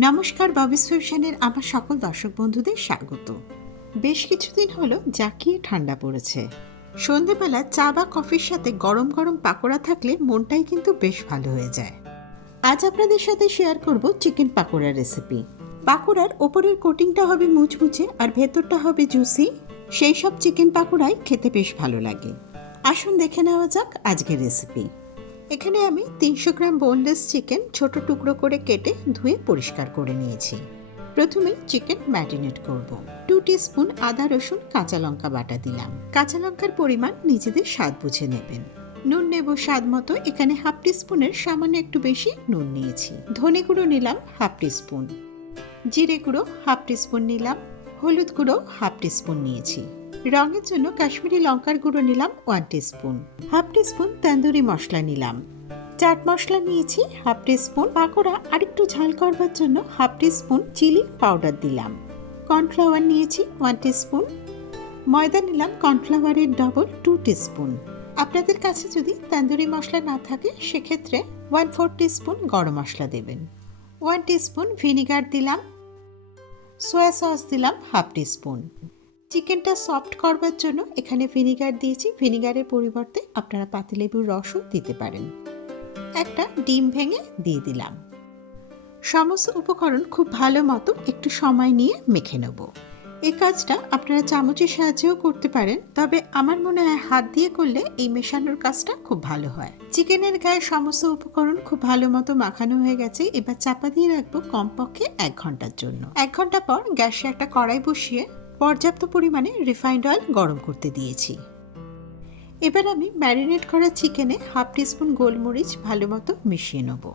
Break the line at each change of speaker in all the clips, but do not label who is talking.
নমস্কার ববিস ফিউশনের আমার সকল দর্শক বন্ধুদের স্বাগত। বেশ কিছুদিন হলো জাকিয়ে ঠান্ডা পড়েছে। সন্ধেবেলা চা বা কফির সাথে গরম গরম পাকোড়া থাকলে মনটাই কিন্তু বেশ ভালো হয়ে যায়। আজ আপনাদের সাথে শেয়ার করব চিকেন পাকোড়া রেসিপি পাকোড়ার ওপরের কোটিংটা হবে মুচমুচে আর ভেতরটা হবে জুসি সেই সব চিকেন পাকোড়াই খেতে বেশ ভালো লাগে। আসুন দেখে নেওয়া যাক আজকের রেসিপি এখানে আমি তিনশো গ্রাম বোনলেস চিকেন ছোট টুকরো করে কেটে ধুয়ে পরিষ্কার করে নিয়েছি। প্রথমে চিকেন ম্যারিনেট করব। টু স্পুন আদা, রসুন, কাঁচা লঙ্কা বাটা দিলাম। কাঁচা লঙ্কার পরিমাণ নিজেদের স্বাদ বুঝে নেবেন। নুন নেব স্বাদ মতো। এখানে হাফ স্পুনের সামান্য একটু বেশি নুন নিয়েছি। ধনে গুঁড়ো নিলাম হাফ স্পুন জিরে গুঁড়ো হাফ স্পুন নিলাম। হলুদ গুঁড়ো হাফ স্পুন নিয়েছি। রঙের জন্য কাশ্মীরি লঙ্কার গুঁড়ো নিলাম one spoon half spoon tandoori মশলা নিলাম। চাট মশলা নিয়েছি হাফ স্পুন পাকোড়া, আরেকটু ঝাল করবার জন্য হাফ স্পুন চিলি পাউডার দিলাম। কর্নফ্লাওয়ার নিয়েছি ওয়ান স্পুন ময়দা নিলাম কর্নফ্লাওয়ারের ডবল টু স্পুন আপনাদের কাছে যদি তন্দুরি মশলা না থাকে, সেক্ষেত্রে ওয়ান ফোর স্পুন গরম মশলা দেবেন। ওয়ান স্পুন ভিনিগার দিলাম। সয়া সস দিলাম হাফ স্পুন চিকেনটা সফট করবার জন্য এখানে ভিনিগার দিয়েছি। ভিনিগারের পরিবর্তে আপনারা পাতিলেবুর রসও দিতে পারেন। একটা ডিম ভেঙে দিয়ে দিলাম। সমস্ত উপকরণ খুব ভালো মতো একটু সময় নিয়ে মেখে নেব। এই কাজটা আপনারা চামচের সাহায্যেও করতে পারেন, তবে আমার মনে হয় হাত দিয়ে করলে এই মেশানোর কাজটা খুব ভালো হয়। চিকেনের গায়ে সমস্ত উপকরণ খুব ভালো মতো মাখানো হয়ে গেছে, এবার চাপা দিয়ে রাখব কমপক্ষে এক ঘণ্টার জন্য। এক ঘণ্টা পর গ্যাসে একটা কড়াই বসিয়ে পর্যাপ্ত পরিমাণে রিফাইন্ড অয়েল গরম করতে দিয়েছি। এবার আমি ম্যারিনেট করা চিকেনে হাফ টিস্পুন গোলমরিচ ভালো মতো মিশিয়ে নেব।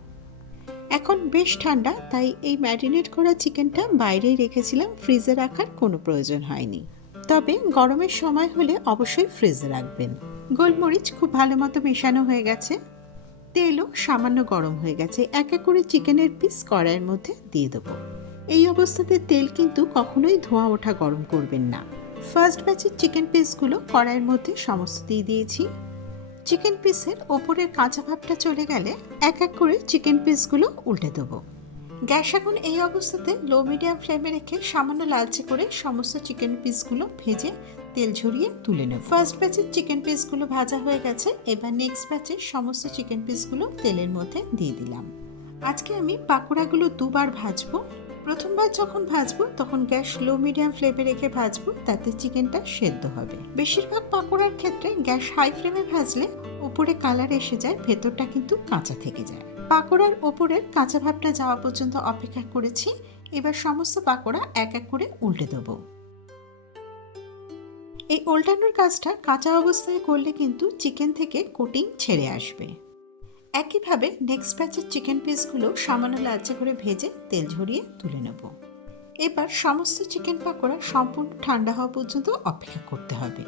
এখন বেশ ঠান্ডা, তাই এই ম্যারিনেট করা চিকেনটা বাইরেই রেখেছিলাম ফ্রিজে রাখার কোনো প্রয়োজন হয়নি। তবে গরমের সময় হলে অবশ্যই ফ্রিজে রাখবেন। গোলমরিচ খুব ভালো মতো মেশানো হয়ে গেছে। তেলও সামান্য গরম হয়ে গেছে, এক এক করে চিকেনের পিস কড়াইয়ের মধ্যে দিয়ে দেবো। এই অবস্থাতে তেল কিন্তু কখনোই ধোঁয়া ওঠা গরম করবেন না। ফার্স্ট ব্যাচের চিকেন পিসগুলো কড়াইয়ের মধ্যে সমস্ত দিয়ে দিয়েছি। চিকেন পিসের ওপরের কাঁচা ভাবটা চলে গেলে এক এক করে চিকেন পিসগুলো উল্টে দেবো। গ্যাস এখন এই অবস্থাতে লো মিডিয়াম ফ্লেমে রেখে সামান্য লালচে করে সমস্ত চিকেন পিসগুলো ভেজে তেল ঝরিয়ে তুলে নেব। ফার্স্ট ব্যাচের চিকেন পিসগুলো ভাজা হয়ে গেছে। এবার নেক্সট ব্যাচের সমস্ত চিকেন পিসগুলো তেলের মধ্যে দিয়ে দিলাম। আজকে আমি পাকোড়াগুলো দুবার ভাজবো। প্রথমবার যখন ভাজবো, তখন গ্যাস লো মিডিয়াম ফ্লেমে রেখে ভাজবো, তাতে চিকেনটা সেদ্ধ হবে। বেশিরভাগ পাকোড়ার ক্ষেত্রে গ্যাস হাই ফ্লেমে ভাজলে উপরে কালার এসে যায়, ভেতরটা কিন্তু কাঁচা থেকে যায়। পাকোড়ার ওপরের কাঁচা ভাবটা যাওয়া পর্যন্ত অপেক্ষা করেছি। এবার সমস্ত পাকোড়া এক এক করে উল্টে দেবো। এই উল্টানোর কাজটা কাঁচা অবস্থায় করলে কিন্তু চিকেন থেকে কোটিং ছেড়ে আসবে। একইভাবে নেক্সট ব্যাচের চিকেন পিসগুলো সামান্য লালচে করে ভেজে তেল ঝরিয়ে তুলে নেব। এবার সমস্ত চিকেন পাকোড়া সম্পূর্ণ ঠান্ডা হওয়া পর্যন্ত অপেক্ষা করতে হবে।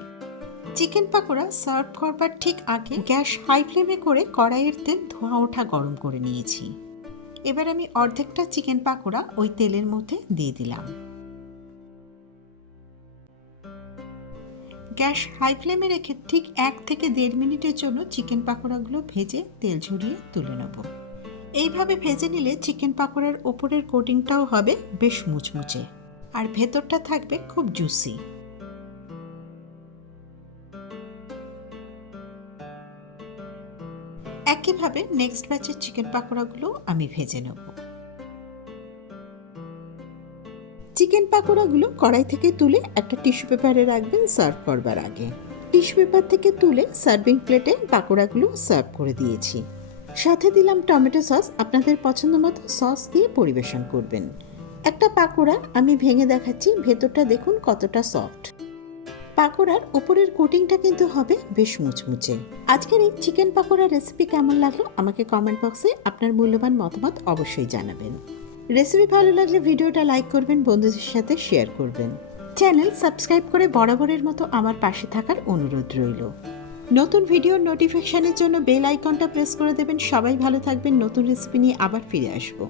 চিকেন পাকোড়া সার্ভ করবার ঠিক আগে গ্যাস হাই ফ্লেমে করে কড়াইয়ের তেল ধোঁয়া ওঠা গরম করে নিয়েছি। এবার আমি অর্ধেকটা চিকেন পাকোড়া ওই তেলের মধ্যে দিয়ে দিলাম। গ্যাস হাই ফ্লেমে রেখে ঠিক এক থেকে দেড় মিনিটের জন্য চিকেন পাকোড়াগুলো ভেজে তেল ঝরিয়ে তুলে নেব। এইভাবে ভেজে নিলে চিকেন পাকোড়ার ওপরের কোটিংটাও হবে বেশ মুচমুচে আর ভেতরটা থাকবে খুব জুসি। একইভাবে নেক্সট ব্যাচের চিকেন পাকোড়াগুলো আমি ভেজে নেব। চিকেন পাকোড়াগুলো কড়াই থেকে তুলে একটা টিস্যু পেপারে রাখবেন সার্ভ করবার আগে। টিস্যু পেপার থেকে তুলে সার্ভিং প্লেটে পাকোড়াগুলো সার্ভ করে দিয়েছি। সাথে দিলাম টমেটো সস, আপনাদের পছন্দ মতো সস দিয়ে পরিবেশন করবেন। একটা পাকোড়া আমি ভেঙে দেখাচ্ছি, ভেতরটা দেখুন কতটা সফট। পাকোড়ার ওপরের কোটিংটা কিন্তু হবে বেশ মুচমুচে। আজকের এই চিকেন পাকোড়া রেসিপি কেমন লাগল আমাকে কমেন্ট বক্সে আপনার মূল্যবান মতামত অবশ্যই জানাবেন। রেসিপি ভালো লাগলে ভিডিওটা লাইক করবেন, বন্ধুদের সাথে শেয়ার করবেন। চ্যানেল সাবস্ক্রাইব করে বরাবরের মতো আমার পাশে থাকার অনুরোধ রইল। নতুন ভিডিওর নোটিফিকেশনের জন্য বেল আইকনটা প্রেস করে দেবেন। সবাই ভালো থাকবেন। নতুন রেসিপি নিয়ে আবার ফিরে আসব।